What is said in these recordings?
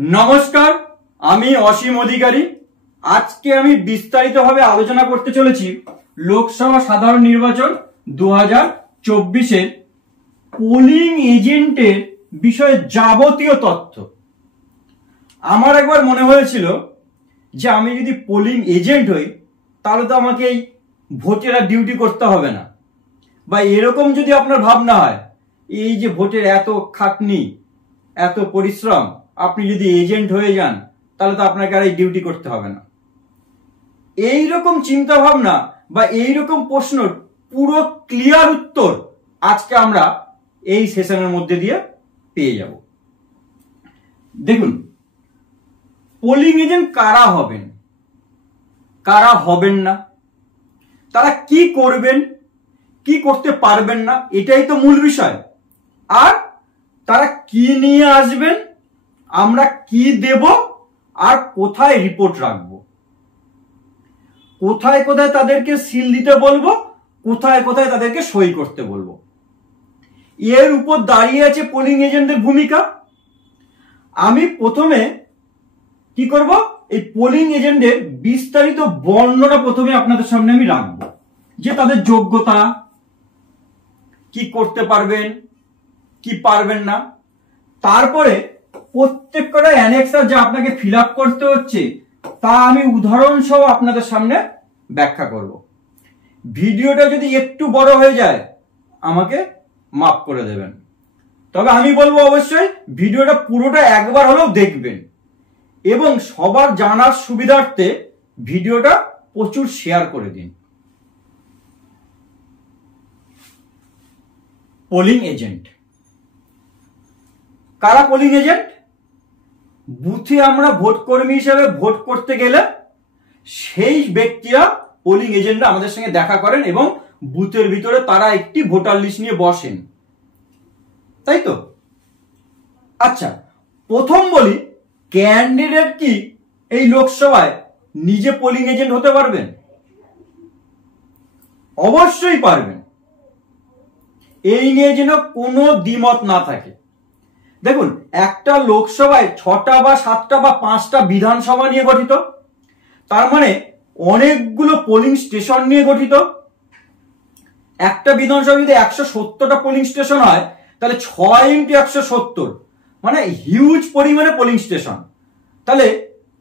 নমস্কার, আমি অসীম অধিকারী। আজকে আমি বিস্তারিতভাবে আলোচনা করতে চলেছি লোকসভা সাধারণ নির্বাচন 2024-এর পোলিং এজেন্টের বিষয়ে যাবতীয় তথ্য। আমার একবার মনে হয়েছিল যে আমি যদি পোলিং এজেন্ট হই তাহলে তো আমাকে এই ভোটের আর ডিউটি করতে হবে না, বা এরকম যদি আপনার ভাবনা হয় এই যে ভোটের এত খাটনি এত পরিশ্রম, আপনি যদি এজেন্ট হয়ে যান তাহলে তো আপনাকে আর এই ডিউটি করতে হবে না। এইরকম চিন্তা ভাবনা বা এইরকম প্রশ্ন পুরো ক্লিয়ার উত্তর আজকে আমরা এই সেশনের মধ্যে দিয়ে পেয়ে যাব। দেখুন, পোলিং এজেন্ট কারা হবেন, কারা হবেন না, তারা কি করবেন কি করতে পারবেন না, এটাই তো মূল বিষয়। আর তারা কি নিয়ে আসবেন, আমরা কি দেব, আর কোথায় রিপোর্ট রাখবো, কোথায় কোথায় তাদেরকে সিল দিতে বলবো, কোথায় কোথায় তাদেরকে সই করতে বলবো, এর উপর দাঁড়িয়ে আছে পোলিং এজেন্টদের ভূমিকা। আমি প্রথমে কি করব, এই পোলিং এজেন্টের বিস্তারিত বর্ণনা প্রথমে আপনাদের সামনে আমি রাখবো, যে তাদের যোগ্যতা, কি করতে পারবেন কি পারবেন না। তারপরে প্রত্যেকটা অ্যানেক্সার যা আপনাকে ফিল আপ করতে হচ্ছে তা আমি উদাহরণ সহ আপনাদের সামনে ব্যাখ্যা করব। ভিডিওটা যদি একটু বড় হয়ে যায় আমাকে মাফ করে দেবেন, তবে আমি বলবো অবশ্যই ভিডিওটা পুরোটা একবার হলেও দেখবেন এবং সবার জানার সুবিধার্থে ভিডিওটা প্রচুর শেয়ার করে দিন। পোলিং এজেন্ট কারা? পোলিং এজেন্ট বুথে আমরা ভোট কর্মী হিসেবে ভোট করতে গেলে সেই ব্যক্তিরা পোলিং এজেন্টরা আমাদের সঙ্গে দেখা করেন এবং বুথের ভিতরে তারা একটি ভোটার লিস্ট নিয়ে বসেন, তাই তো? আচ্ছা, প্রথম বলি, ক্যান্ডিডেট কি এই লোকসভায় নিজে পোলিং এজেন্ট হতে পারবেন? অবশ্যই পারবেন, এই নিয়ে যেন কোনো দ্বিমত না থাকে। দেখুন, একটা লোকসভায় 6টা বা 7টা বা 5টা বিধানসভা নিয়ে গঠিত, তার মানে অনেকগুলো পোলিং স্টেশন নিয়ে গঠিত। একটা বিধানসভা যদি 170টা পোলিং স্টেশন হয় তাহলে 6x170 মানে হিউজ পরিমাণে পোলিং স্টেশন। তাহলে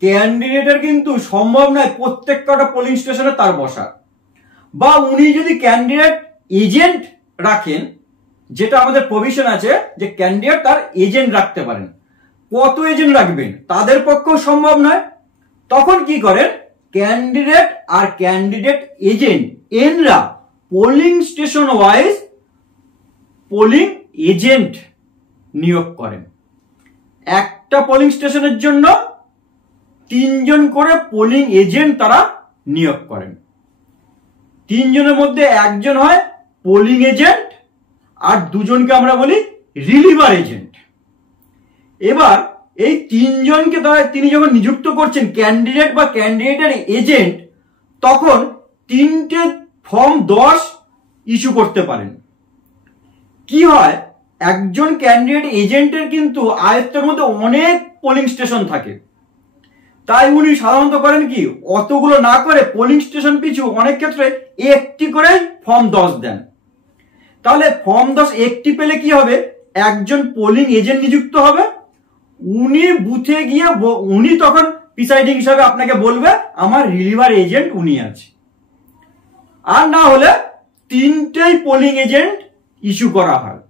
ক্যান্ডিডেটের কিন্তু সম্ভব নয় প্রত্যেকটা পোলিং স্টেশনে তার বসা, বা উনি যদি ক্যান্ডিডেট এজেন্ট রাখেন, যেটা আমাদের প্রভিশন আছে যে ক্যান্ডিডেট তার এজেন্ট রাখতে পারেন, কত এজেন্ট রাখবেন তাদের পক্ষেও সম্ভব নয়। তখন কি করেন, ক্যান্ডিডেট আর ক্যান্ডিডেট এজেন্ট এনরা polling station wise polling agent নিয়োগ করেন। একটা পোলিং স্টেশনের জন্য 3 জন করে পোলিং এজেন্ট তারা নিয়োগ করেন। 3 জনের মধ্যে একজন হয় পোলিং এজেন্ট আর 2 জনকে আমরা বলি রিলিভার এজেন্ট। এবার এই 3 জনকে তিনি যখন নিযুক্ত করছেন ক্যান্ডিডেট বা ক্যান্ডিডেটের এজেন্ট, তখন 3টে ফর্ম 10 ইস্যু করতে পারেন। কি হয়, একজন ক্যান্ডিডেট এজেন্টের কিন্তু আয়ত্তের মধ্যে অনেক পোলিং স্টেশন থাকে, তাই উনি সাধারণত করেন কি, অতগুলো না করে পোলিং স্টেশন পিছু অনেক ক্ষেত্রে একটি করে ফর্ম 10 দেন। তাহলে ফর্ম 10 একটি পেলে কি হবে, একজন পোলিং এজেন্ট নিযুক্ত হবে, উনি বুথে গিয়ে উনি তখন প্রিসাইডিং হিসাবে আপনাকে বলবে আমার রিলিভার এজেন্ট উনি আছে। আর না হলে 3টেই পোলিং এজেন্ট ইস্যু করা হয়।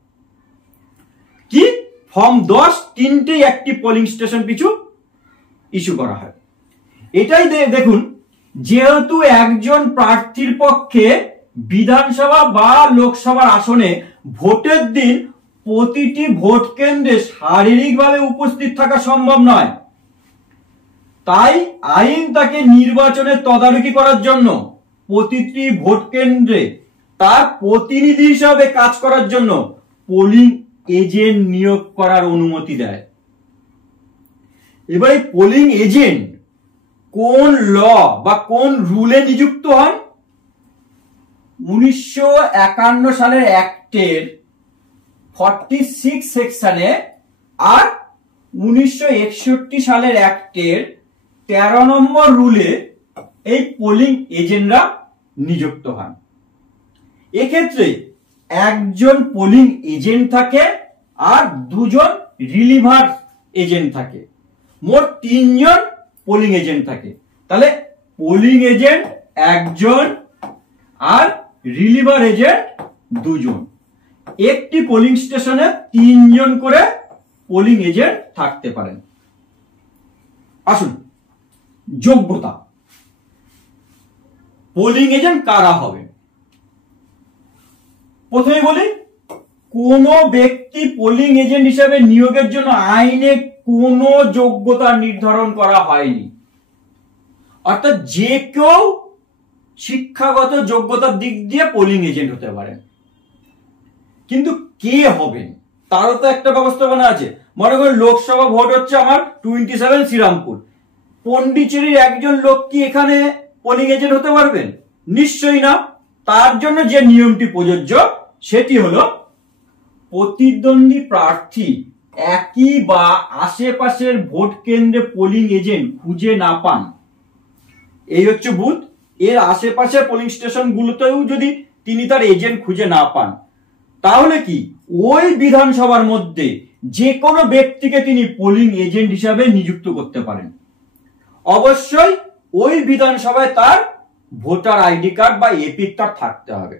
কি, ফর্ম 10 3টেই একটি পোলিং স্টেশন পিছু ইস্যু করা হয়। এটাই দেখুন, যেহেতু একজন প্রার্থীর পক্ষে বিধানসভা বা লোকসভার আসনে ভোটের দিন প্রতিটি ভোট কেন্দ্রে শারীরিকভাবে উপস্থিত থাকা সম্ভব নয়, তাই আইন তাকে নির্বাচনের তদারকি করার জন্য প্রতিটি ভোট কেন্দ্রে তার প্রতিনিধি হিসাবে কাজ করার জন্য পোলিং এজেন্ট নিয়োগ করার অনুমতি দেয়। এবার এই পোলিং এজেন্ট কোন ল বা কোন রুলে নিযুক্ত হন? 1951 সালের অ্যাক্টের 46 সেকশনে আর 1961 সালের অ্যাক্টের 13 নম্বর রুলে এই পোলিং এজেন্টরা নিযুক্ত হন। এক্ষেত্রে একজন পোলিং এজেন্ট থাকে আর দুজন রিলিভার এজেন্ট থাকে, মোট 3 জন পোলিং এজেন্ট থাকে। তাহলে পোলিং এজেন্ট একজন আর রিলিভার এজেন্ট দুজন। একটি পোলিং স্টেশনে 3 জন করে পোলিং এজেন্ট থাকতে পারেন। আসুন, যোগ্যতা। পোলিং এজেন্ট কারা হবে? প্রথমে বলি, কোন ব্যক্তি পোলিং এজেন্ট হিসেবে নিয়োগের জন্য আইনে কোনো যোগ্যতা নির্ধারণ করা হয়নি। অর্থাৎ যে কেউ শিক্ষাগত যোগ্যতার দিক দিয়ে পোলিং এজেন্ট হতে পারেন। কিন্তু কে হবেন তারও তো একটা ব্যবস্থাপনা আছে। মনে করেন লোকসভা ভোট হচ্ছে আমার 27 শ্রীরামপুর, পন্ডিচেরির একজন লোক কি এখানে পোলিং এজেন্ট হতে পারবেন? নিশ্চয়ই না। তার জন্য যে নিয়মটি প্রযোজ্য সেটি হলো, প্রতিদ্বন্দ্বী প্রার্থী একই বা আশেপাশের ভোট কেন্দ্রে পোলিং এজেন্ট খুঁজে না পান, এই হচ্ছে বুথ, এর আশেপাশের পোলিং স্টেশন গুলোতেও যদি তিনি তার এজেন্ট খুঁজে না পান, তাহলে কি ওই বিধানসভার মধ্যে যে কোনো ব্যক্তিকে তিনি পোলিং এজেন্ট হিসাবে নিযুক্ত করতে পারেন। অবশ্যই ওই বিধানসভায় তার ভোটার আইডি কার্ড বা এপিক কার্ড থাকতে হবে।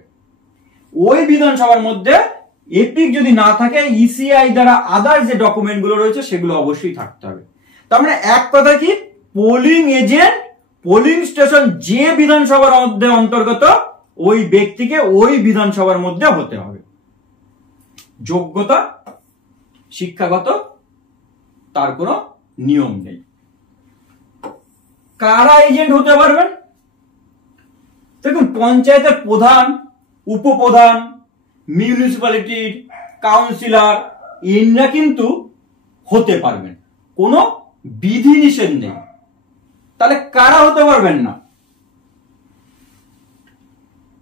ওই বিধানসভার মধ্যে এপিক যদি না থাকে, ইসিআই দ্বারা আদার যে ডকুমেন্ট গুলো রয়েছে সেগুলো অবশ্যই থাকতে হবে। তার মানে এক কথা কি, পোলিং এজেন্ট পোলিং স্টেশন যে বিধানসভার মধ্যে অন্তর্গত ওই ব্যক্তিকে ওই বিধানসভার মধ্যে হতে হবে। যোগ্যতা শিক্ষাগত তার কোনো নিয়ম নেই। কারা এজেন্ট হতে পারবেন? দেখুন, পঞ্চায়েতের প্রধান, উপপ্রধান, মিউনিসিপ্যালিটির কাউন্সিলর, এরা কিন্তু হতে পারবেন, কোনো বিধি নিষেধ নেই। তাহলে কারা হতে পারবেন না?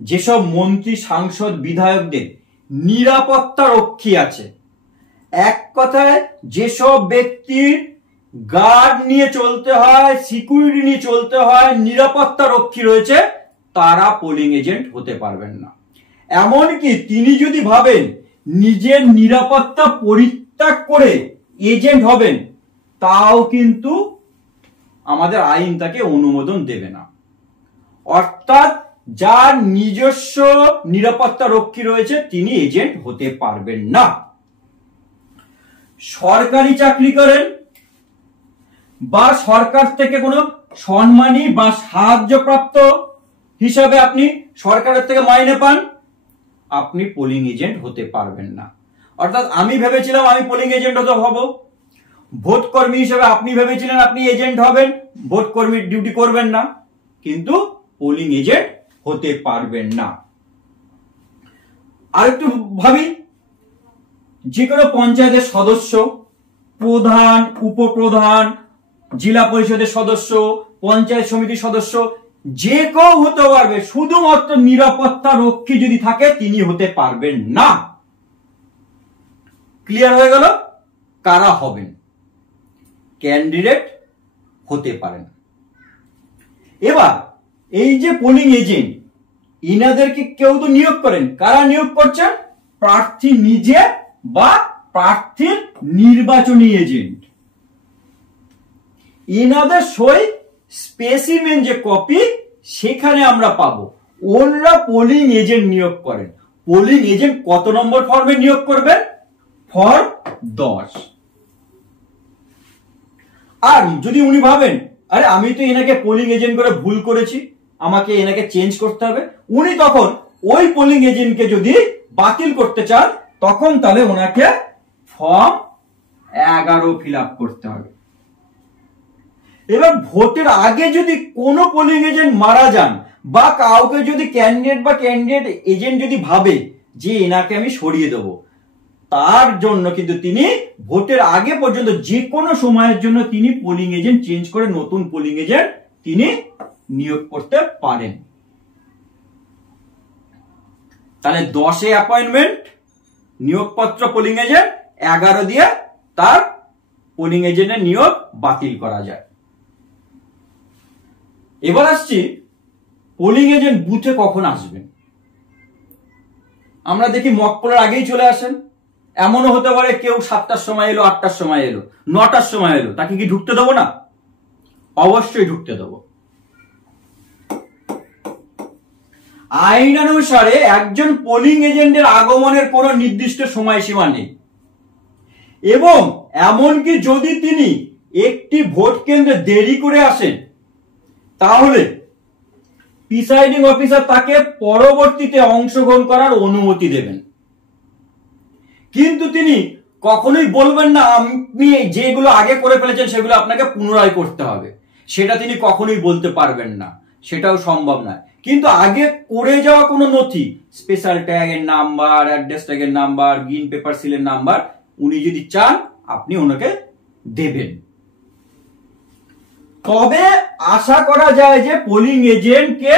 যেসব মন্ত্রী, সাংসদ, বিধায়কদের নিরাপত্তা রক্ষী আছে, এক কথায় যেসব ব্যক্তির গার্ড নিয়ে চলতে হয়, সিকিউরিটি নিয়ে চলতে হয়, নিরাপত্তা রক্ষী রয়েছে, তারা পোলিং এজেন্ট হতে পারবেন না। এমনকি তিনি যদি ভাবেন নিজের নিরাপত্তা পরিত্যাগ করে এজেন্ট হবেন, তাও কিন্তু আমাদের আইন তাকে অনুমোদন দেবে না। অর্থাৎ যার নিজস্ব নিরাপত্তা রক্ষী রয়েছে তিনি এজেন্ট হতে পারবেন না। সরকারি চাকরি করেন বা সরকার থেকে কোনো সম্মানী বা সাহায্যপ্রাপ্ত হিসাবে আপনি সরকারের থেকে মাইনে পান, আপনি পোলিং এজেন্ট হতে পারবেন না। অর্থাৎ আমি ভেবেছিলাম আমি পোলিং এজেন্ট হব, ভোট কর্মী হিসেবে আপনি ভেবেছিলেন আপনি এজেন্ট হবেন, ভোট কর্মীর ডিউটি করবেন না, কিন্তু পোলিং এজেন্ট হতে পারবেন না। আরেকটু ভাবি, যে কোনো পঞ্চায়েতের সদস্য, প্রধান, উপপ্রধান, জেলা পরিষদের সদস্য, পঞ্চায়েত সমিতির সদস্য, যে কেউ হতে পারবে, শুধুমাত্র নিরাপত্তা রক্ষী যদি থাকে তিনি হতে পারবেন না। ক্লিয়ার হয়ে গেল কারা হবেন? ক্যান্ডিডেট হতে পারেন। এবার এই যে পোলিং এজেন্ট, ইনাদেরকে কেউ তো নিয়োগ করেন, কারা নিয়োগ করছেন? প্রার্থী নিজে বা প্রার্থীর নির্বাচনী এজেন্ট। ইনাদের সই স্পেসিমেন যে কপি সেখানে আমরা পাবো। ওনারা পোলিং এজেন্ট নিয়োগ করেন। পোলিং এজেন্ট কত নম্বর ফর্মে নিয়োগ করবেন? ফর্ম 10। আর যদি উনি ভাবেন আরে আমি তো এনাকে পোলিং এজেন্ট করে ভুল করেছি, আমাকে এনাকে চেঞ্জ করতে হবে, উনি তখন ওই পোলিং এজেন্টকে যদি বাতিল করতে চান, তখন তাহলে ওনাকে ফর্ম 11 ফিল আপ করতে হবে। এবার ভোটের আগে যদি কোনো পোলিং এজেন্ট মারা যান বা কাউকে যদি ক্যান্ডিডেট বা ক্যান্ডিডেট এজেন্ট যদি ভাবে যে এনাকে আমি সরিয়ে দেব, তার জন্য কিন্তু তিনি ভোটের আগে পর্যন্ত যে কোনো সময়ের জন্য তিনি পোলিং এজেন্ট চেঞ্জ করে নতুন পোলিং এজেন্ট তিনি নিয়োগ করতে পারেন। তাহলে 10 অ্যাপয়েন্টমেন্ট, নিয়োগপত্র পোলিং এজেন্ট, 11 দিয়ে তার পোলিং এজেন্টের নিয়োগ বাতিল করা যায়। এবার আসছি পোলিং এজেন্ট বুথে কখন আসবেন। আমরা দেখি মক পোলের আগেই চলে আসেন, এমনও হতে পারে কেউ 7টার সময় এলো, 8টার সময় এলো, 9টার সময় এলো, তাকে কি ঢুকতে দেবো না? অবশ্যই ঢুকতে দেবো। আইনানুসারে একজন পোলিং এজেন্টের আগমনের কোনো নির্দিষ্ট সময়সীমা নেই, এবং এমনকি যদি তিনি একটি ভোট কেন্দ্রে দেরি করে আসেন তাহলে প্রিসাইডিং অফিসার তাকে পরবর্তীতে অংশগ্রহণ করার অনুমতি দেবেন। কিন্তু তিনি কখনোই বলবেন না আপনি যেগুলো আগে করে ফেলেছেন সেগুলো আপনাকে পুনরায় করতে হবে, সেটা তিনি কখনোই বলতে পারবেন না, সেটাও সম্ভব নয়। কিন্তু আগে করে যাওয়া কোনো নথি, স্পেশাল ট্যাগের নাম্বার, অ্যাড্রেস ট্যাগের নাম্বার, গ্রিন পেপার সিলের নাম্বার, উনি যদি চান আপনি ওনাকে দেবেন। তবে আশা করা যায় যে পোলিং এজেন্টকে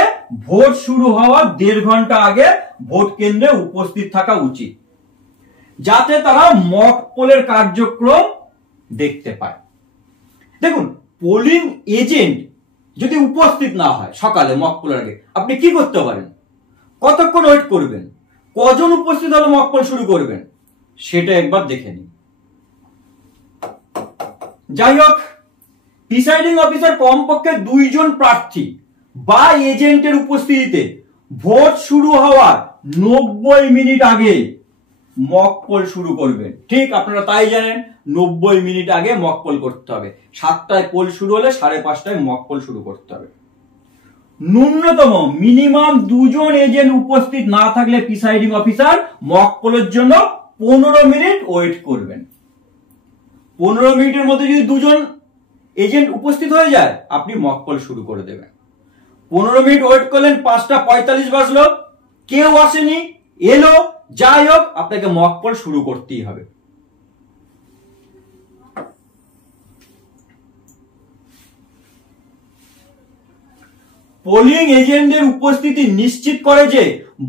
ভোট শুরু হওয়ার 1.5 ঘন্টা আগে ভোট কেন্দ্রে উপস্থিত থাকা উচিত, যাতে তারা মক পোলের কার্যক্রম দেখতে পায়। দেখুন, পোলিং এজেন্ট যদি উপস্থিত না হয় সকালে মক পোলের আগে, আপনি কি করতে পারেন? কতক্ষণ ওয়েট করবেন? কজন উপস্থিত হলে মক পোল শুরু করবেন? সেটা একবার দেখে নিন। যাই হোক, প্রিসাইডিং অফিসার কমপক্ষে 2 জন প্রার্থী বা এজেন্টের উপস্থিতিতে ভোট শুরু হওয়ার 90 মিনিট আগে মক পোল শুরু করবেন। ঠিক আপনারা তাই জানেন, 90 মিনিট আগে মক পোল করতে হবে। 7টায় পোল শুরু হলে 5:30টায় মক পোল শুরু করতে হবে। ন্যূনতম মিনিমাম 2 জন এজেন্ট উপস্থিত না থাকলে প্রিসাইডিং অফিসার মক পোলের জন্য 15 মিনিট ওয়েট করবেন। 15 মিনিটের মধ্যে যদি 2 জন এজেন্ট উপস্থিত হয়ে যায়, আপনি মক পোল শুরু করে দেবেন। 15 মিনিট ওয়েট করলেন, 5:45 বাজলো, কেউ আসেনি, এলো, যাই হোক, আপনাকে মক পোল শুরু করতেই হবে। পোলিং এজেন্টের উপস্থিতি নিশ্চিত করে যে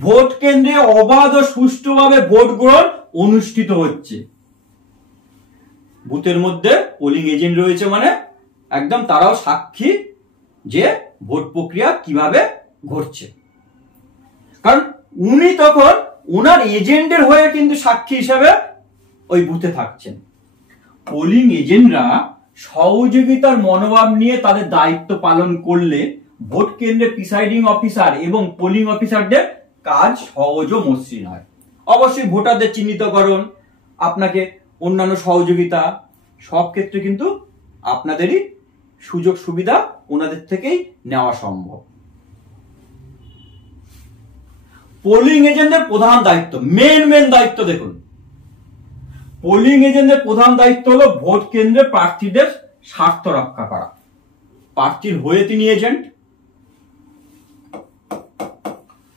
ভোট কেন্দ্রে অবাধ ও সুষ্ঠুভাবে ভোট গ্রহণ অনুষ্ঠিত হচ্ছে। বুথের মধ্যে পোলিং এজেন্ট রয়েছে মানে একদম তারাও সাক্ষী যে ভোট প্রক্রিয়া কিভাবে ঘটছে, কারণ উনি তখন ওনার এজেন্টের হয়ে কিন্তু সাক্ষী হিসাবে ওই বুথে থাকছেন। পোলিং এজেন্টরা সহযোগিতার মনোভাব নিয়ে তাদের দায়িত্ব পালন করলে ভোট কেন্দ্রে প্রিসাইডিং অফিসার এবং পোলিং অফিসারদের কাজ সহজ ও মসৃণ হয়। অবশ্যই ভোটারদের চিহ্নিতকরণ, আপনাকে অন্যান্য সহযোগিতা, সব ক্ষেত্রে কিন্তু আপনাদেরই সুযোগ সুবিধা ওনাদের থেকেই নেওয়া সম্ভব। পোলিং এজেন্টের প্রধান দায়িত্ব, মেন দায়িত্ব দেখুন, পোলিং এজেন্টের প্রধান দায়িত্ব হলো ভোট কেন্দ্রে প্রার্থীদের স্বার্থ রক্ষা করা। প্রার্থীর হয়ে তিনি এজেন্ট।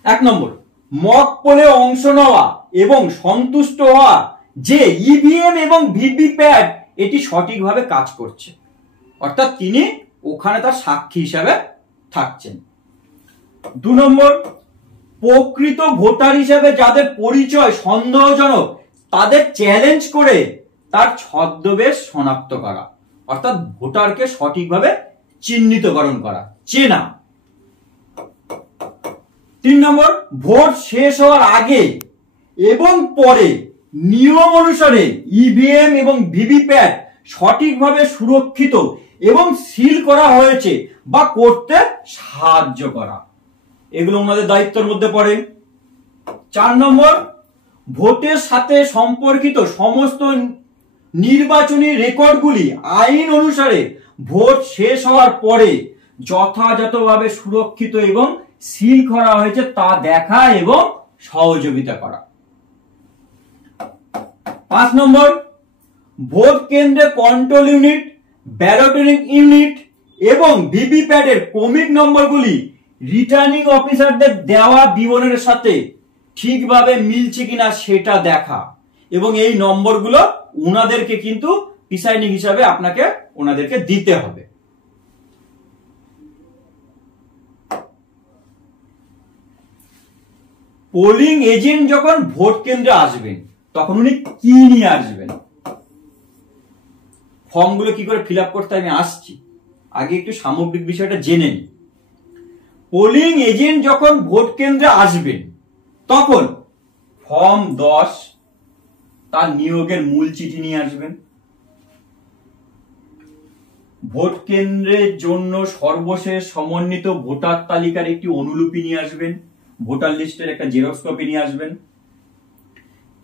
1 নম্বর, মক পোলে অংশ নেওয়া এবং সন্তুষ্ট হওয়া যে ইভিএম এবং ভিভিপ্যাট এটি সঠিকভাবে কাজ করছে, অর্থাৎ তিনি ওখানে তার সাক্ষী হিসাবে থাকছেন। 2 নম্বর, প্রকৃত ভোটার হিসেবে যাদের পরিচয় সন্দেহজনক তাদের চ্যালেঞ্জ করে তার ছদ্মবেশ শনাক্ত করা, অর্থাৎ ভোটারকে সঠিকভাবে চিহ্নিতকরণ করা, চেনা। 3 নম্বর, ভোট শেষ হওয়ার আগে এবং পরে নিয়ম অনুসারে ইভিএম এবং ভিভিপ্যাট সঠিকভাবে সুরক্ষিত এবং সিল করা হয়েছে বা করতে সাহায্য করা, এগুলো ওনাদের দায়িত্বের মধ্যে পড়ে। 4 নম্বর, ভোটের সাথে সম্পর্কিত সমস্ত নির্বাচনী রেকর্ডগুলি আইন অনুসারে ভোট শেষ হওয়ার পরে যথাযথভাবে সুরক্ষিত এবং সিল করা হয়েছে তা দেখা এবং সহযোগিতা করা। 5 নম্বর, ভোট কেন্দ্রে কন্ট্রোল ইউনিট, ব্যালটিং ইউনিট এবং ভিভিপ্যাটের ক্রমিক নম্বরগুলি রিটার্নিং অফিসারদের দেওয়া বিবরণের সাথে ঠিকভাবে মিলছে কিনা সেটা দেখা, এবং এই নম্বরগুলো ওনাদেরকে কিন্তু প্রিসাইডিং হিসাবে আপনাকে ওনাদেরকে দিতে হবে। পোলিং এজেন্ট যখন ভোট কেন্দ্রে আসবেন তখন উনি কি নিয়ে আসবেন? ফর্মগুলো কি করে ফিল আপ করতে আমি আসছি, আগে একটু সামগ্রিক বিষয়টা জেনে নিই। পোলিং এজেন্ট যখন ভোট কেন্দ্রে আসবেন তখন ফর্ম 10 তার নিয়োগের মূল চিঠি নিয়ে আসবেন। ভোট কেন্দ্রের জন্য সর্বশেষ সমন্বিত ভোটার তালিকার একটি অনুলিপি নিয়ে আসবেন, ভোটার লিস্টের একটা জেরক্স কপি নিয়ে আসবেন।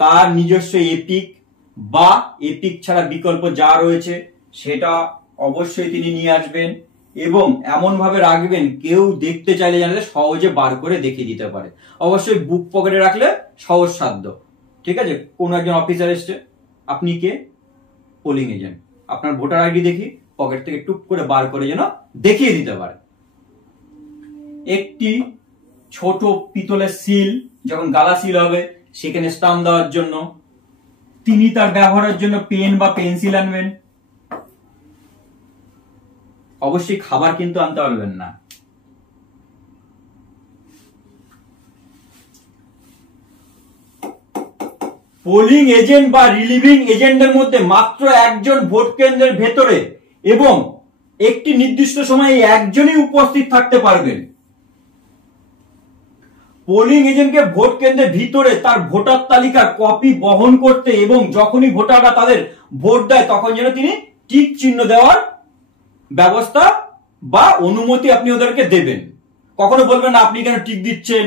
তার নিজস্ব এপিক বা এপিক ছাড়া বিকল্প যা রয়েছে সেটা অবশ্যই তিনি নিয়ে আসবেন এবং এমন ভাবে রাখবেন কেউ দেখতে চাইলে জানলে সহজে বার করে দেখিয়ে দিতে পারে। অবশ্যই বুক পকেটে রাখলে সহজসাধ্য। ঠিক আছে, কোন একজন অফিসার এসছে, আপনি কে? পোলিং এজেন্ট, আপনার ভোটার আইডি দেখি, পকেট থেকে টুক করে বার করে যেন দেখিয়ে দিতে পারে। একটি ছোট পিতলের সিল, যখন গালা সিল হবে সেখানে স্টাম্প দেওয়ার জন্য। তিনি তার ব্যবহারের জন্য পেন বা পেন্সিল আনবেন। অবশ্যই খাবার কিন্তু আনতে পারবেন না। পোলিং এজেন্ট বা রিলিভিং এজেন্টের মধ্যে মাত্র একজন ভোট কেন্দ্রের ভেতরে এবং একটি নির্দিষ্ট সময়ে একজনই উপস্থিত থাকতে পারবেন। পোলিং এজেন্টকে ভোট কেন্দ্রের ভিতরে তার ভোটার তালিকার কপি বহন করতে এবং যখনই ভোটাররা তাদের ভোট দেয় তখন যেন তিনি টিক চিহ্ন দেওয়ার ব্যবস্থা বা অনুমতি আপনি ওদেরকে দেবেন। কখনো বলবেন না আপনি কেন টিক দিচ্ছেন,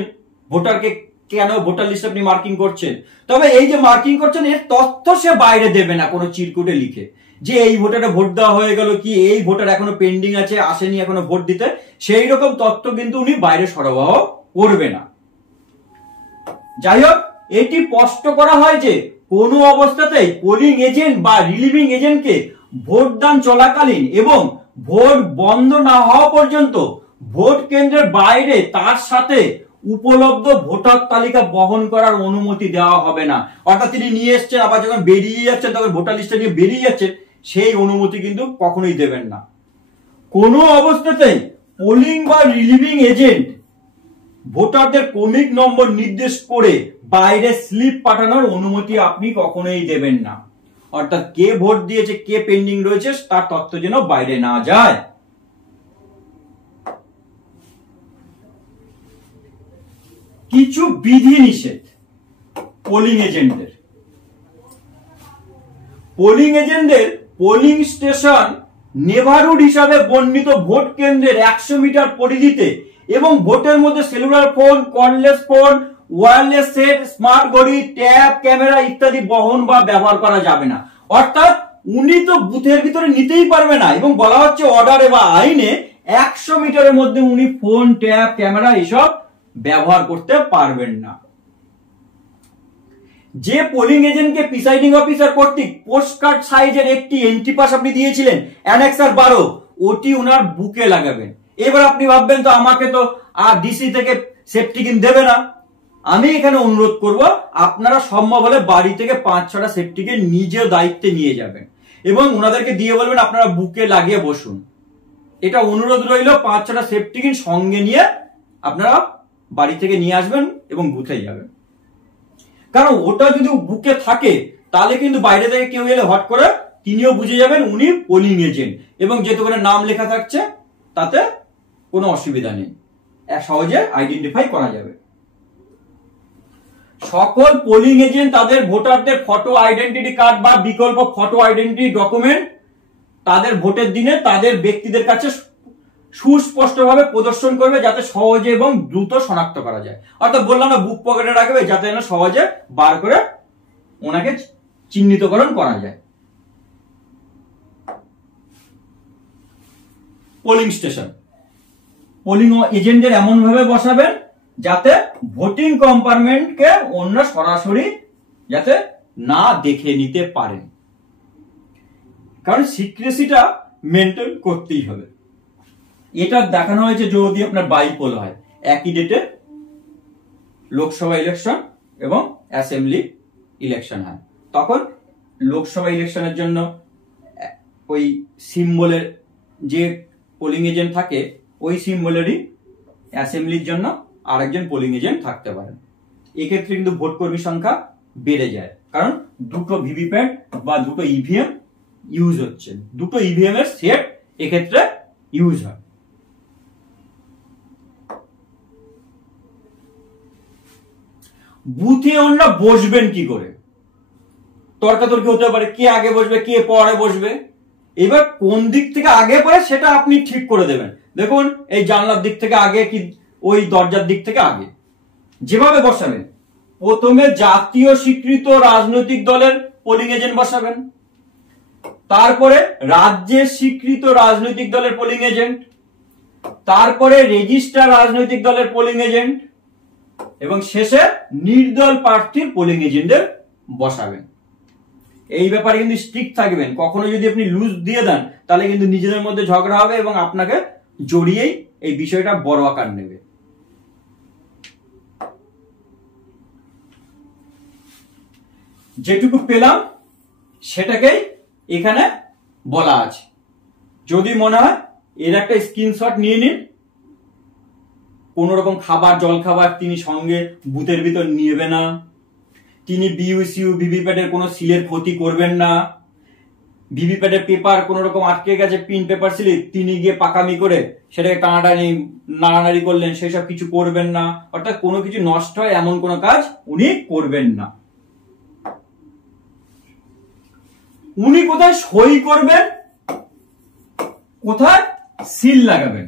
ভোটারকে কেন ভোটার লিস্ট আপনি মার্কিং করছেন। তবে এই যে মার্কিং করছেন এর তথ্য সে বাইরে দেবে না কোনো চিরকুটে লিখে, যে এই ভোটারে ভোট দেওয়া হয়ে গেল, কি এই ভোটার এখনো পেন্ডিং আছে, আসেনি এখনো ভোট দিতে, সেই রকম তথ্য কিন্তু উনি বাইরে সরবরাহ করবে না। যাই হোক, এটি স্পষ্ট করা হয় যে কোনো অবস্থাতেই পোলিং এজেন্ট বা রিলিভিং এজেন্টকে ভোটদান চলাকালীন এবং ভোট বন্ধ না হওয়া পর্যন্ত ভোট কেন্দ্রের বাইরে তার সাথে উপলব্ধ ভোটার তালিকা বহন করার অনুমতি দেওয়া হবে না। অর্থাৎ তিনি নিয়ে এসছেন, আবার যখন বেরিয়ে যাচ্ছেন তখন ভোটার লিস্টে নিয়ে বেরিয়ে যাচ্ছেন, সেই অনুমতি কিন্তু কখনোই দেবেন না। কোনো অবস্থাতেই পোলিং বা রিলিভিং এজেন্ট ভোটারদের ক্রমিক নম্বর নির্দেশ করে বাইরে স্লিপ পাঠানোর অনুমতি আপনি কখনোই দেবেন না। অর্থাৎ কে ভোট দিয়েছে, কে পেন্ডিং রয়েছে তার তথ্য যেন বাইরে না যায়। কিছু বিধি নিষেধ পোলিং এজেন্টদের। পোলিং এজেন্টদের পোলিং স্টেশন নেভারহুড হিসাবে বর্ণিত ভোট কেন্দ্রের 100 মিটার পরিধিতে এবং ভোটের মধ্যে cellular phone, cordless phone, wireless set, smart ঘড়ি, ট্যাব, ক্যামেরা ইত্যাদি বহন বা ব্যবহার করা যাবে না। অর্থাৎ উনি তো বুথের ভিতরে নিতেই পারবে না এবং বলা হচ্ছে অর্ডারে বা আইনে 100 মিটারের মধ্যে উনি ফোন, ট্যাব, ক্যামেরা এসব ব্যবহার করতে পারবেন না। যে পোলিং এজেন্টকে প্রিসাইডিং অফিসার কর্তৃক পোস্টকার্ড সাইজের একটি এন্ট্রি পাস আপনি দিয়েছিলেন অ্যানেক্সার 12, ওটি ওনার বুকে লাগাবেন। এবার আপনি ভাববেন তো আমাকে তো আর ডিসি থেকে সেফটি কিন দেবে না। আমি এখানে অনুরোধ করব আপনারা সম্ভব হলে বাড়ি থেকে 5-6টা সেফটি কিন নিজের দায়িত্বে নিয়ে যাবেন এবং ওনাদেরকে দিয়ে বলবেন আপনারা বুকে লাগিয়ে বসুন। এটা অনুরোধ রইল, 5-6টা সেফটি কিন সঙ্গে নিয়ে আপনারা বাড়ি থেকে নিয়ে আসবেন এবং বুথে যাবেন। কারণ ওটা যদি বুকে থাকে তাহলে কিন্তু বাইরে থেকে কেউ এলে হট করে তিনিও বুঝে যাবেন উনি পোলিং এজেন্ট এবং যেহেতু করে নাম লেখা থাকছে তাতে কোনো অসুবিধা নেই, সহজে আইডেন্টিফাই করা যাবে। সকল পোলিং এজেন্ট তাদের ভোটারদের ফটো আইডেন্টিটি কার্ড বা বিকল্প ফটো আইডেন্টিটি ডকুমেন্ট তাদের ভোটের দিনে তাদের ব্যক্তিদের কাছে সুস্পষ্টভাবে প্রদর্শন করবে যাতে সহজে এবং দ্রুত শনাক্ত করা যায়। অর্থাৎ বললাম না বুক পকেটে রাখবে যাতে সহজে বার করে ওনাকে চিহ্নিতকরণ করা যায়। পোলিং স্টেশন পোলিং এজেন্টদের এমন ভাবে বসাবেন যাতে ভোটিং কম্পার্টমেন্টকে অন্য সরাসরি যাতে না দেখে নিতে পারেন, কারণ সিক্রেসিটা মেনটেন করতেই হবে। এটা দেখানো হয়েছে যদি আপনার বাইপোল হয়, একই ডেটে লোকসভা ইলেকশন এবং অ্যাসেম্বলি ইলেকশন হয়, তখন লোকসভা ইলেকশনের জন্য ওই সিম্বলের যে পোলিং এজেন্ট থাকে ওই সিম্বলেরই অ্যাসেম্বলির জন্য আরেকজন পোলিং এজেন্ট থাকতে পারেন। এক্ষেত্রে কিন্তু ভোট কর্মী সংখ্যা বেড়ে যায়, কারণ দুটো ভিভিপ্যাট বা দুটো ইভিএম ইউজ হচ্ছে, দুটো ইভিএম এর সেট এক্ষেত্রে ইউজ হয়। বুথে ওনারা বসবেন কি করে, তর্কাতর্কি হতে পারে, কে আগে বসবে কে পরে বসবে। এবার কোন দিক থেকে আগে পরে সেটা আপনি ঠিক করে দেবেন। দেখুন এই জানলার দিক থেকে আগে কি ওই দরজার দিক থেকে আগে, যেভাবে বসাবেন। প্রথমে জাতীয় স্বীকৃত রাজনৈতিক দলের পোলিং এজেন্ট বসাবেন, তারপরে রাজ্যের স্বীকৃত রাজনৈতিক দলের পোলিং এজেন্ট, তারপরে রেজিস্টার রাজনৈতিক দলের পোলিং এজেন্ট, এবং শেষে নির্দল প্রার্থীর পোলিং এজেন্টদের বসাবেন। এই ব্যাপারে কিন্তু স্ট্রিক্ট থাকবেন। কখনো যদি আপনি লুজ দিয়ে দেন তাহলে কিন্তু নিজেদের মধ্যে ঝগড়া হবে এবং আপনাকে জড়িয়েই এই বিষয়টা বড় আকার নেবে। যেটুকু পেলাম সেটাকেই এখানে বলা আছে। যদি মনে হয় এর একটা স্ক্রিনশট নিয়ে নিন। কোন রকম খাবার জল খাবার তিনি সঙ্গে বুথের ভিতর নিয়েবে না, তিনি বিইউসিইউ ভিভিপ্যাটের কোনো সিলের ক্ষতি করবেন না, ভিভিপ্যাটের পেপার কোন রকম আটকে গেছে পিন পেপার সিলে তিনি গিয়ে পাকামি করে সেটাকে টানাটানি নাড়ানাড়ি করলেন, সেসব কিছু করবেন না। অর্থাৎ কোনো কিছু নষ্ট হয় এমন কোনো কাজ উনি করবেন না। উনি কোথায় সই করবেন, কোথায় সিল লাগাবেন,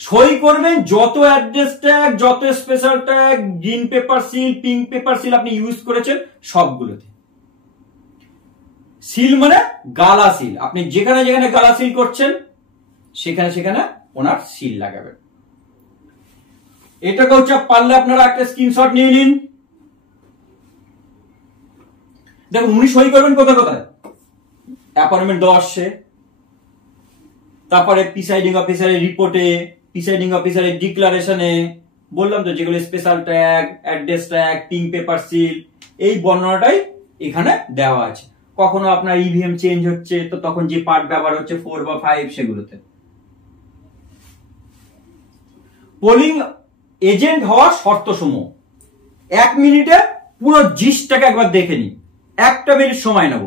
সই করবেন যত অ্যাড্রেস ট্যাগ, যত special tag, green paper seal, pink paper seal আপনি ইউজ করেছেন সবগুলোতে। সিল মানে গালা সিল, আপনি যেখানে যেখানে গালা সিল করছেন সেখানে সেখানে ওনার সিল লাগাবেন। এটাকে হচ্ছে পারলে আপনারা একটা স্ক্রিনশট নিয়ে নিন। দেখুন উনি সই করবেন কোথায় কোথায়, অ্যাপয়েন্টমেন্ট দেওয়া আসছে, তারপরে প্রিসাইডিং অফিসারের রিপোর্টে, প্রিসাইডিং অফিসারের ডিক্লারেশনে, বললাম তো যেগুলো special tag, address tag, pink paper seal, এই বর্ণনাটাই এখানে দেওয়া আছে। কখনো আপনার ইভিএম চেঞ্জ হচ্ছে তো তখন যে পার্ট ব্যবহার হচ্ছে 4 বা 5 সেগুলোতে। পোলিং এজেন্ট হওয়ার শর্তসমূহ 1 মিনিটে পুরো জিস্টটাকে একবার দেখে নিন, 1 মিনিট সময় নেব।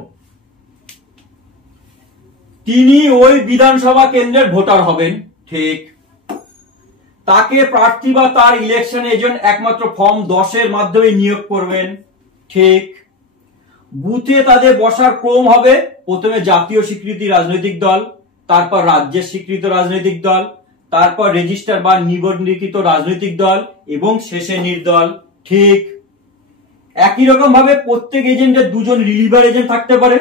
তিনি ওই বিধানসভা কেন্দ্রের ভোটার হবেন, ঠিক। তাকে প্রার্থী বা তার ইলেকশন এজেন্ট একমাত্র ফর্ম 10 এর মাধ্যমে নিয়োগ করবেন, ঠিক। বুথে তাদের বসার ক্রম হবে প্রথমে জাতীয় স্বীকৃতি রাজনৈতিক দল, তারপর রাজ্যের স্বীকৃত রাজনৈতিক দল, তারপর রেজিস্টার বা নিবন্ধিত রাজনৈতিক দল এবং শেষে নির্দল, ঠিক। একই রকম ভাবে প্রত্যেক এজেন্টের 2 জন রিলিভার এজেন্ট থাকতে পারে।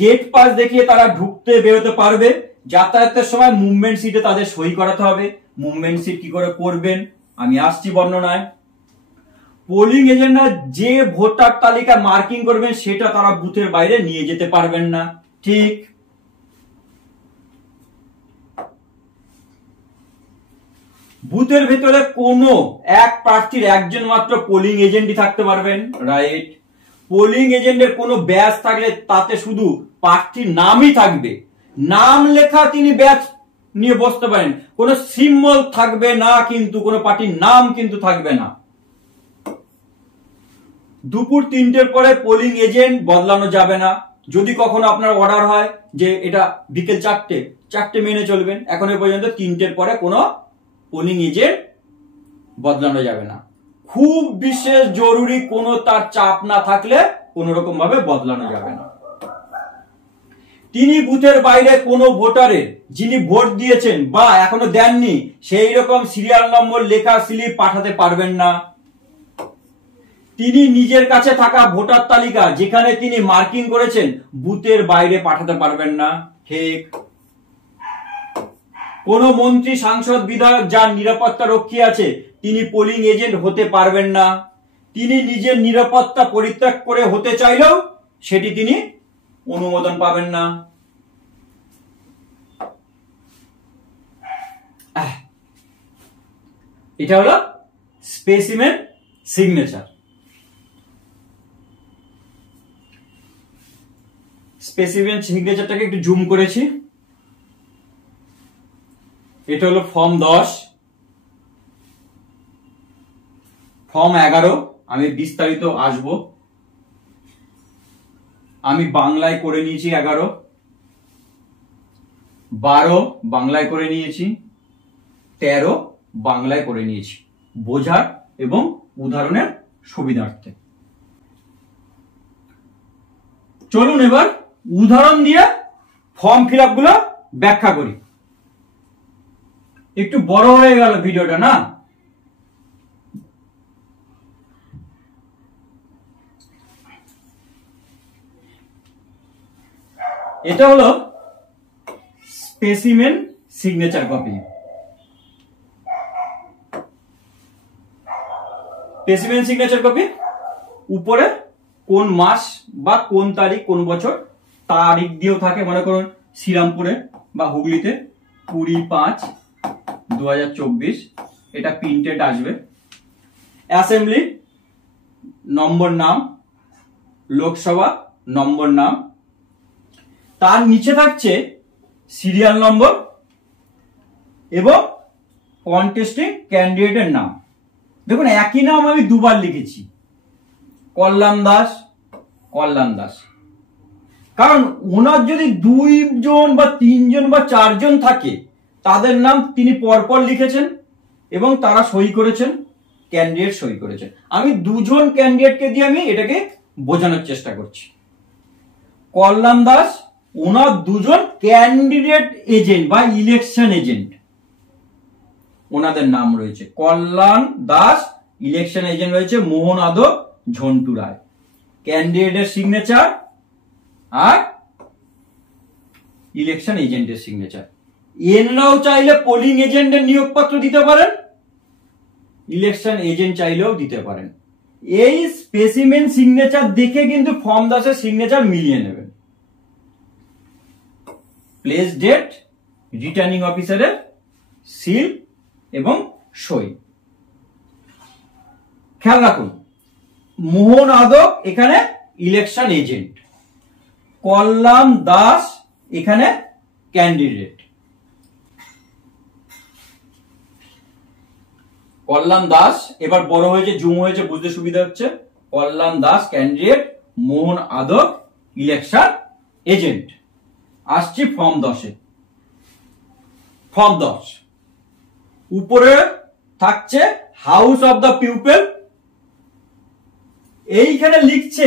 গেট পাস দেখিয়ে তারা ঢুকতে বেরোতে পারবে। যাতায়াতের সময় মুভমেন্ট সিটে তাদের সই করাতে হবে। মুভমেন্ট সিট কি করে করবেন আমি আসছি বর্ণনায়। পোলিং এজেন্টরা যে ভোটার তালিকা মার্কিং করবেন সেটা তারা বুথের বাইরে নিয়ে যেতে পারবেন না, ঠিক। বুথের ভেতরে কোনো এক প্রার্থীর একজন মাত্র পোলিং এজেন্টই থাকতে পারবেন, রাইট। পোলিং এজেন্টের কোনো ব্যাচ থাকলে তাতে শুধু প্রার্থীর নামই থাকবে, নাম লেখা তিনি ব্যাচ নিয়ে বসতে পারেন, কোনো সিম্বল থাকবে না, কিন্তু কোনো পার্টির নাম কিন্তু থাকবে না। দুপুর 3টের পরে পোলিং এজেন্ট বদলানো যাবে না। যদি কখনো আপনার অর্ডার হয় যে এটা বিকেল 4টে মেনে চলবেন, এখন পর্যন্ত 3টের পরে কোনো পোলিং এজেন্ট বদলানো যাবে না। খুব বিশেষ জরুরি কোনো তার চাপ না থাকলে কোনো রকম ভাবে বদলানো যাবে না। তিনি বুথের বাইরে কোনো ভোটারের যিনি ভোট দিয়েছেন বা এখনো দেননি সেই রকম সিরিয়াল নম্বর লেখা স্লিপ পাঠাতে পারবেন না। তিনি নিজের কাছে থাকা ভোটার তালিকা যেখানে তিনি মার্কিং করেছেন বুথের বাইরে পাঠাতে পারবেন না, ঠিক। কোন মন্ত্রী, সাংসদ, বিধায়ক যার নিরাপত্তা রক্ষী আছে তিনি পোলিং এজেন্ট হতে পারবেন না। তিনি নিজের নিরাপত্তা পরিত্যাগ করে হতে চাইলেও সেটি তিনি অনুমোদন পাবেন না। এটা হলো স্পেসিমেন সিগনেচার। স্পেসিমেন সিগনেচারটাকে একটু জুম করেছি। এটা হলো ফর্ম 10, ফর্ম 11, আমি বিস্তারিত আসবো। আমি বাংলায় করে নিয়েছি 11, 12 বাংলায় করে নিয়েছি, 13 বাংলায় করে নিয়েছি, বোঝার এবং উদাহরণের সুবিধার্থে। চলুন এবার উদাহরণ দিয়ে ফর্ম ফিল আপ গুলো ব্যাখ্যা করি। একটু বড় হয়ে গেল ভিডিওটা না? এটা হলো specimen signature copy. Specimen signature copy উপরে কোন মাস বা কোন তারিখ কোন বছর তারিখ দিয়েও থাকে। মনে করুন শ্রীরামপুরে বা হুগলিতে 20-5-2024 এটা প্রিন্টেড আসবে। অ্যাসেম্বলি নম্বর নাম, লোকসভা নম্বর নাম, তার নিচে থাকছে সিরিয়াল নম্বর এবং কন্টেস্টিং ক্যান্ডিডেটের নাম। দেখুন একই নাম আমি দুবার লিখেছি, কল্যাণ দাস, কল্যাণ দাস। কারণ ওনার যদি 2 জন বা 3 জন বা 4 জন থাকে তাদের নাম তিনি পরপর লিখেছেন এবং তারা সই করেছেন, ক্যান্ডিডেট সই করেছেন। আমি 2 জন ক্যান্ডিডেটকে দিয়ে আমি এটাকে বোঝানোর চেষ্টা করছি। কল্যাণ দাস ওনার 2 জন ক্যান্ডিডেট এজেন্ট বা ইলেকশন এজেন্ট, ওনাদের নাম রয়েছে। কল্যাণ দাস ইলেকশন এজেন্ট রয়েছে মোহন আদক, ঝন্টু রায়, ক্যান্ডিডেটের সিগনেচার আর ইলেকশন এজেন্টের সিগনেচার। এনরাও চাইলে পোলিং এজেন্টের নিয়োগপত্র দিতে পারেন, ইলেকশন এজেন্ট চাইলেও দিতে পারেন। এই স্পেসিমেন সিগনেচার দেখে কিন্তু ফর্ম দাসের সিগনেচার মিলিয়ে নেবেন। প্লেস ডেট, রিটার্নিং অফিসারের সিল এবং সই। খেয়াল রাখুন মোহন আদক এখানে ইলেকশন এজেন্ট, কল্যাণ দাস এখানে ক্যান্ডিডেট। কল্যাণ দাস এবার বড় হয়েছে, জুম হয়েছে, বুঝতে সুবিধা হচ্ছে। কল্যাণ দাস ক্যান্ডিডেট, মোহন আদক ইলেকশন এজেন্ট। আসছি ফর্ম 10-এ। ফর্ম 10 উপরে থাকছে হাউস অফ দ্য পিপল, এইখানে লিখছে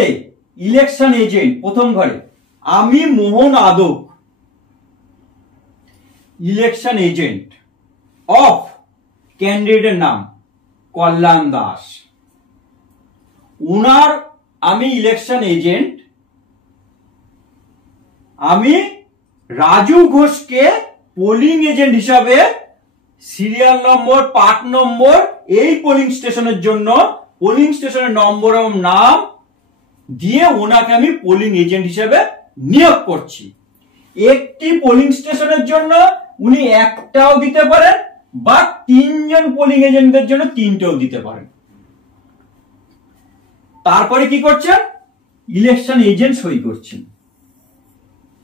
ইলেকশন এজেন্ট প্রথম ঘরে আমি মোহন আদক, ইলেকশন এজেন্ট অফ ক্যান্ডিডেটের নাম কল্যাণ দাস। উনার আমি ইলেকশন এজেন্ট, আমি রাজু ঘোষকে পোলিং এজেন্ট হিসাবে সিরিয়াল নম্বর, পার্ট নম্বর, এই পোলিং স্টেশনের জন্য পোলিং স্টেশনের নম্বর এবং নাম দিয়ে ওনাকে আমি পোলিং এজেন্ট হিসেবে নিয়োগ করছি। একটি পোলিং স্টেশনের জন্য উনি একটাও দিতে পারেন বা 3 জন পোলিং এজেন্টদের জন্য 3টেও দিতে পারেন। তারপরে কি করছেন? ইলেকশন এজেন্ট সই করছেন।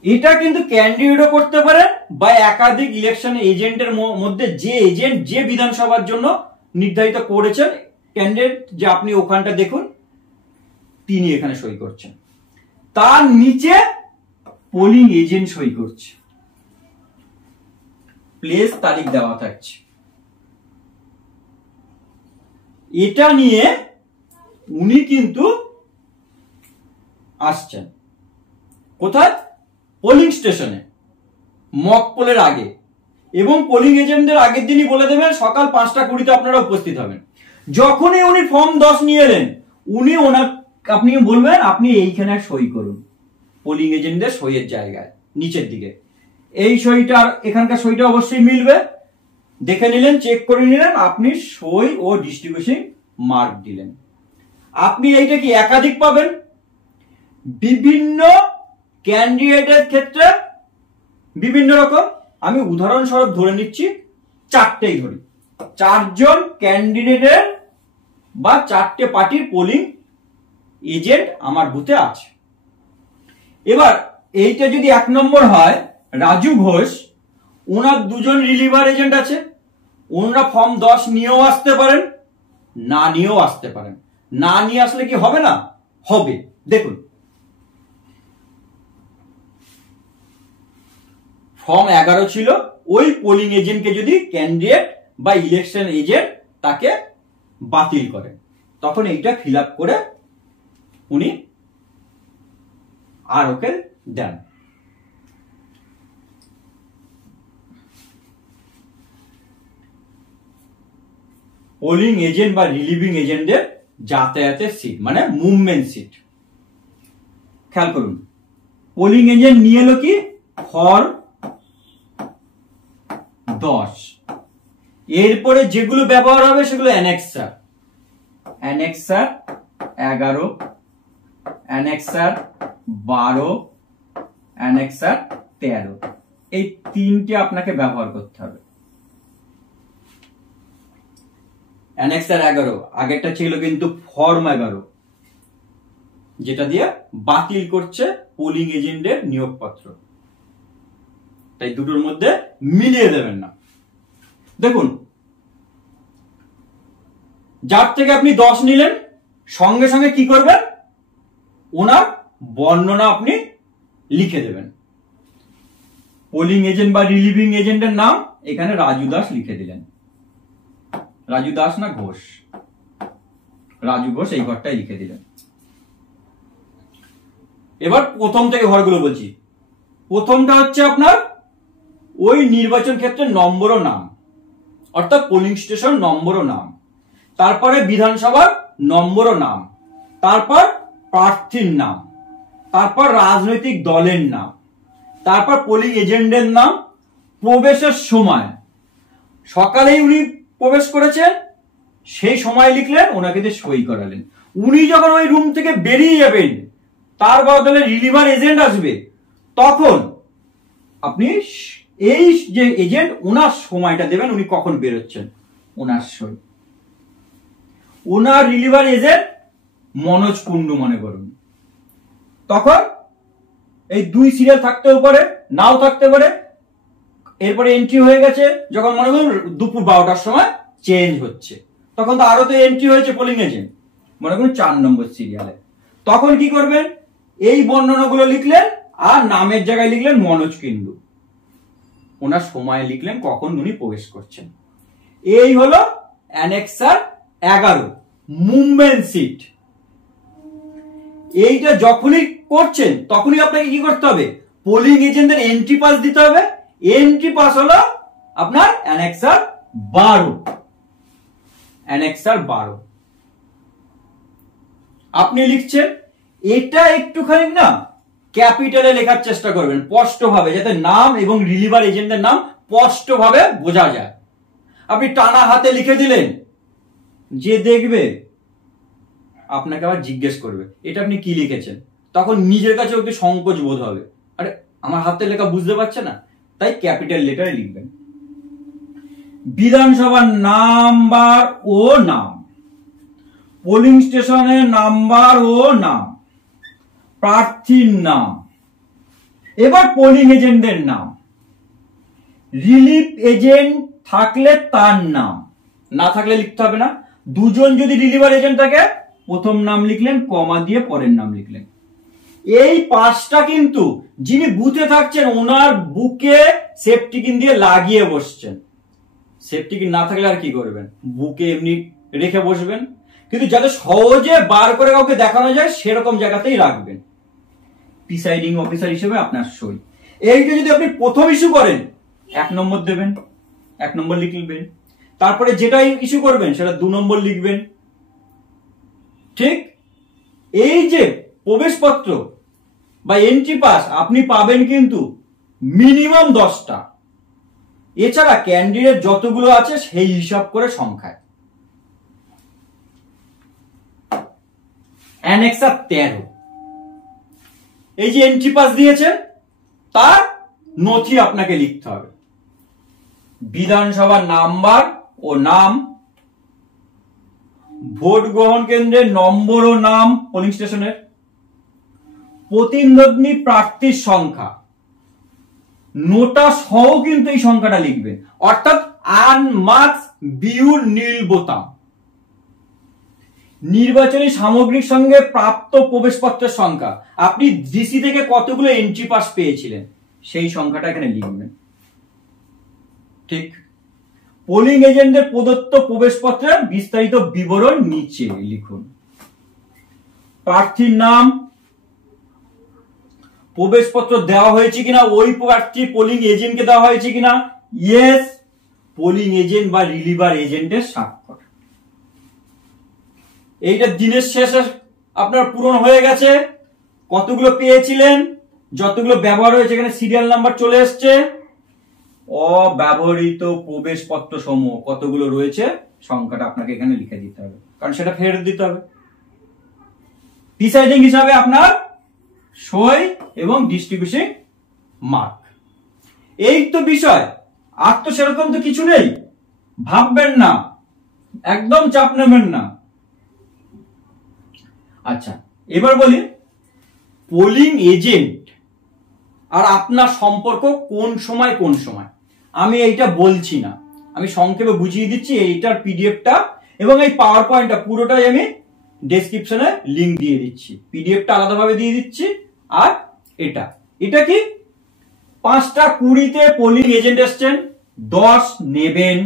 এটা কিন্তু ক্যান্ডিডেটও করতে পারেন বা একাধিক ইলেকশন এজেন্টের মধ্যে যে এজেন্ট যে বিধানসভার জন্য নির্ধারিত করেছেন ক্যান্ডিডেট, যে আপনি ওখানটা দেখুন তিনি এখানে সই করছেন। তার নিচে পোলিং এজেন্ট সই করছে, প্লেস তারিখ দেওয়া থাকছে। এটা নিয়ে উনি কিন্তু আসছেন কোথায়? পোলিং স্টেশনে, মক পোলের আগে। এবং পোলিং এজেন্টদের আগের দিনই বলে দেবেন সকাল 5টা 20-তে আপনারা উপস্থিত হবেন। যখনই উনি ফর্ম 10 নিয়ে এলেন উনি আপনি বলবেন আপনি এইখানে সই করুন, পোলিং এজেন্টদের সইয়ের জায়গায় নিচের দিকে। এই সইটা এখানকার সইটা অবশ্যই মিলবে, দেখে নিলেন, চেক করে নিলেন, আপনি সই ও ডিস্ট্রিবিউশন মার্ক দিলেন। আপনি এইটা কি একাধিক পাবেন? বিভিন্ন ক্যান্ডিডেটের ক্ষেত্রে বিভিন্ন রকম। আমি উদাহরণস্বরূপ ধরে নিচ্ছি 4টেই ধরি। 4 জন ক্যান্ডিডেটের বা 4টে পার্টির পোলিং এজেন্ট আমার বুথে আছে। এবার এইটা যদি 1 নম্বর হয় রাজু ঘোষ, ওনার 2 জন রিলিভার এজেন্ট আছে। ওনারা ফর্ম 10 নিয়েও আসতে পারেন, না নিয়েও আসতে পারেন। না নিয়ে আসলে কি হবে না? হবে। দেখুন ফর্ম 11 ছিল, ওই পোলিং এজেন্টকে যদি ক্যান্ডিডেট বা ইলেকশন এজেন্ট তাকে বাতিল করে, তখন এইটা ফিল আপ করে উনি আর ওকে দেন। পোলিং এজেন্ট বা রিলিভিং এজেন্টের যাতায়াতের সিট মানে মুভমেন্ট সিট। খেয়াল করুন, পোলিং এজেন্ট নিয়ে এলো কি ফর্ম 10, এরপরে যেগুলো ব্যবহার হবে সেগুলো অ্যানেক্সার, অ্যানেক্সার 11, অ্যানেক্সার 12, অ্যানেক্সার 13, এই তিনটে আপনাকে ব্যবহার করতে হবে। অ্যানেক্সার 11 আগেরটা ছিল কিন্তু ফর্ম 11, যেটা দিয়ে বাতিল করছে পোলিং এজেন্টের নিয়োগপত্র, তাই দুটোর মধ্যে মিলিয়ে দেবেন না। দেখুন, যার থেকে আপনি 10 নিলেন, সঙ্গে সঙ্গে কি করবেন, ওনার বর্ণনা আপনি লিখে দেবেন। পোলিং এজেন্ট বা রিলিভিং এজেন্টের নাম এখানে রাজু দাস লিখে দিলেন, রাজু দাস না ঘোষ, রাজু ঘোষ এই ঘরটাই লিখে দিলেন। এবার প্রথম থেকে ঘরগুলো বলছি। প্রথমটা হচ্ছে আপনার ওই নির্বাচন ক্ষেত্রের নম্বর ও নাম, অর্থাৎ পোলিং স্টেশন নম্বর ও নাম, তারপরে বিধানসভার নম্বর ও নাম, তারপর প্রার্থীর নাম, তারপর রাজনৈতিক দলের নাম, তারপর পোলিং এজেন্টের নাম, প্রবেশের সময়, সকালেই উনি প্রবেশ করেছেন সেই সময় লিখলেন, ওনাকে দিয়ে সই করালেন। উনি যখন ওই রুম থেকে বেরিয়ে যাবেন, তার বদলে রিলিভার এজেন্ট আসবে, তখন আপনি এই যে এজেন্ট ওনার সময়টা দেবেন, উনি কখন বেরোচ্ছেন, ওনার সই। ওনার রিলিভার এজেন্ট মনোজ কুন্ডু মনে করুন, তখন এই 2 সিরিয়াল থাকতেও পারে, নাও থাকতে পারে। এরপরে এন্ট্রি হয়ে গেছে, যখন মনে করুন দুপুর 12টার সময় চেঞ্জ হচ্ছে, তখন তো আরো তো এন্ট্রি হয়েছে পোলিং এজেন্ট, মনে করুন 4 নম্বর সিরিয়ালে। তখন কি করবেন, এই বর্ণনাগুলো লিখলেন আর নামের জায়গায় লিখলেন মনোজ কুন্ডু, ওনার সময় লিখলেন কখন উনি প্রবেশ করছেন। এই হলো অ্যানেক্সার 11 মুভমেন্ট সিট। এইটা যখনই করছেন তখনই আপনাকে কি করতে হবে, পোলিং এজেন্টের এন্ট্রি পাস দিতে হবে। এন্ট্রি পাস হলো আপনার অ্যানেক্সার 12, অ্যানেক্সার 12 আপনি লিখছেন। এটা একটুখানি না ক্যাপিটালে লেখার চেষ্টা করবেন স্পষ্টভাবে, যাতে নাম এবং রিলিভার এজেন্টের নাম স্পষ্টভাবে বোঝা যায়। আপনি টানা হাতে লিখে দিলেন, যে দেখবে আপনাকে আবার জিজ্ঞেস করবে এটা আপনি কি লিখেছেন, তখন নিজের কাছে একটু সংকোচ বোধ হবে, আরে আমার হাতে লেখা বুঝতে পারছে না, তাই ক্যাপিটাল লেটারে লিখবেন। বিধানসভার নাম্বার ও নাম, পোলিং স্টেশনের নাম্বার ও নাম, প্রার্থীর নাম, এবার পোলিং এজেন্টের নাম, রিলিফ এজেন্ট থাকলে তার নাম, না থাকলে লিখতে হবে না। দুজন যদি রিলিভার এজেন্ট থাকে, প্রথম নাম লিখলেন, কমা দিয়ে পরের নাম লিখলেন। এই পাঁচটা কিন্তু যিনি বুথে থাকছেন ওনার বুকে সেফটিকিন দিয়ে লাগিয়ে বসছেন। সেফটিকিন না থাকলে আর কি করবেন, বুকে এমনি রেখে বসবেন, কিন্তু যাতে সহজে বার করে কাউকে দেখানো যায় সেরকম জায়গাতেই রাখবেন। প্রিসাইডিং অফিসার হিসেবে আপনার সই। এইটা যদি আপনি প্রথম ইস্যু করেন 1 নম্বর দেবেন, 1 নম্বর লিখবেন। তারপরে যেটা ইস্যু করবেন সেটা 2 নম্বর লিখবেন। ঠিক এই যে প্রবেশপত্র বা এন্ট্রি পাস আপনি পাবেন কিন্তু মিনিমাম 10টা, এছাড়া ক্যান্ডিডেট যতগুলো আছে সেই হিসাব করে সংখ্যায়। অ্যানেক্সার 13, এই যে এন্ট্রি পাস দিয়েছেন তার নথি আপনাকে লিখতে হবে। বিধানসভার নাম্বার ও নাম, ভোট গ্রহণ কেন্দ্রের নম্বর ও নাম পোলিং স্টেশনের, প্রতিদ্বন্দ্বী প্রার্থীর সংখ্যা, নোটা সহ কিন্তু এই সংখ্যাটা লিখবেন, অর্থাৎ আনমার্কস বিউর নীল বোতাম, নির্বাচনী সামগ্রীর সঙ্গে প্রাপ্ত প্রবেশপত্রের সংখ্যা, আপনি ডিসি থেকে কতগুলো এন্ট্রি পাস পেয়েছিলেন সেই সংখ্যাটা এখানে লিখবেন। ঠিক। পোলিং এজেন্টদের প্রদত্ত প্রবেশপত্রের বিস্তারিত বিবরণ নিচে লিখুন। প্রার্থীর নাম, প্রবেশপত্র দেওয়া হয়েছে কিনা, ওই প্রার্থী পোলিং এজেন্টকে দেওয়া হয়েছে কিনা, ইয়েস, পোলিং এজেন্ট বা রিলিভার এজেন্টের স্বাক্ষর। এইটা দিনের শেষে আপনার পূরণ হয়ে গেছে। কতগুলো পেয়েছিলেন, যতগুলো ব্যবহার হয়েছে এখানে সিরিয়াল নাম্বার চলে এসছে। অব্যবহৃত প্রবেশপত্র সমূহ কতগুলো রয়েছে সংখ্যাটা আপনাকে এখানে লিখে দিতে হবে, কারণ সেটা ফেরত দিতে হবে। প্রিসাইডিং হিসাবে আপনার সই এবং ডিস্ট্রিবিউশন মার্ক। এই তো বিষয়, আর তো সেরকম তো কিছু নেই, ভাববেন না, একদম চাপ নেবেন না। আচ্ছা, এবার বলি পোলিং এজেন্ট আর আপনার সম্পর্ক কোন সময় কোন সময়। আমি এইটা বলছি না, আমি সংক্ষেপে বুঝিয়ে দিচ্ছি। এইটার পিডিএফটা এবং এই পাওয়ার পয়েন্টটা পুরোটাই আমি ডেসক্রিপশনে লিংক দিয়ে দিচ্ছি, পিডিএফটা আলাদাভাবে দিয়ে দিচ্ছি। আর এটা কি 5টা 20-তে পোলিং এজেন্ট এসছেন, 10 নেবেন,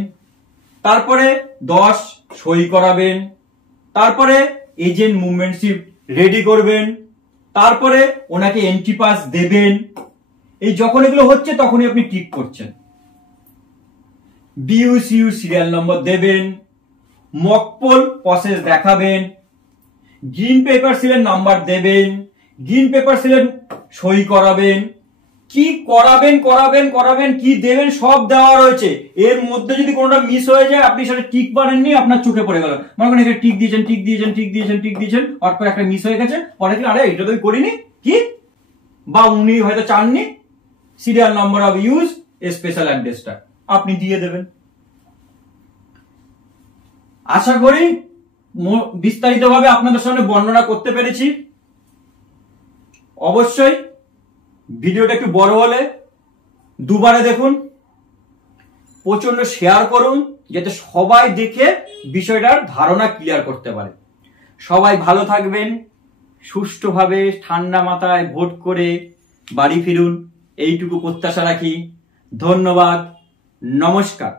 তারপরে 10 সই করাবেন, তারপরে এজেন্ট মুভমেন্টশিপ রেডি করবেন, তারপরে ওনাকে এন্ট্রি পাস দেবেন। এই যখন এগুলো হচ্ছে তখনই আপনি টিক করছেন। বিইউসিইউ সিরিয়াল নম্বর দেবেন, মকপোল প্রসেস দেখাবেন, গ্রিন পেপার সিলের নাম্বার দেবেন, গ্রিন পেপার সিলের সই করাবেন, কি করাবেন করাবেন করাবেন কি দেবেন সব দেওয়া রয়েছে। এর মধ্যে যদি কোনোটা মিস হয়ে যায়, আপনি সেটা টিক পারেননি, আপনার চোখে পড়ে গেল, মনে করেন এখানে টিক দিয়েছেন টিক দিয়েছেন টিক দিয়েছেন টিক দিয়েছেন, অর্থাৎ একটা মিস হয়ে গেছে, পরে কি আরে এটা তো আমি করিনি কি, বা উনি হয়তো চাননি serial number of use special অ্যাড্রেসটা আপনি দিয়ে দেবেন। আশা করি বিস্তারিতভাবে আপনাদের সামনে বর্ণনা করতে পেরেছি। অবশ্যই ভিডিওটা একটু বড় হলে দুবারে দেখুন, প্রচন্ড শেয়ার করুন, যাতে সবাই দেখে বিষয়টার ধারণা ক্লিয়ার করতে পারে। সবাই ভালো থাকবেন, সুষ্ঠুভাবে ঠান্ডা মাথায় ভোট করে বাড়ি ফিরুন, এইটুকু প্রত্যাশা রাখি। ধন্যবাদ, নমস্কার।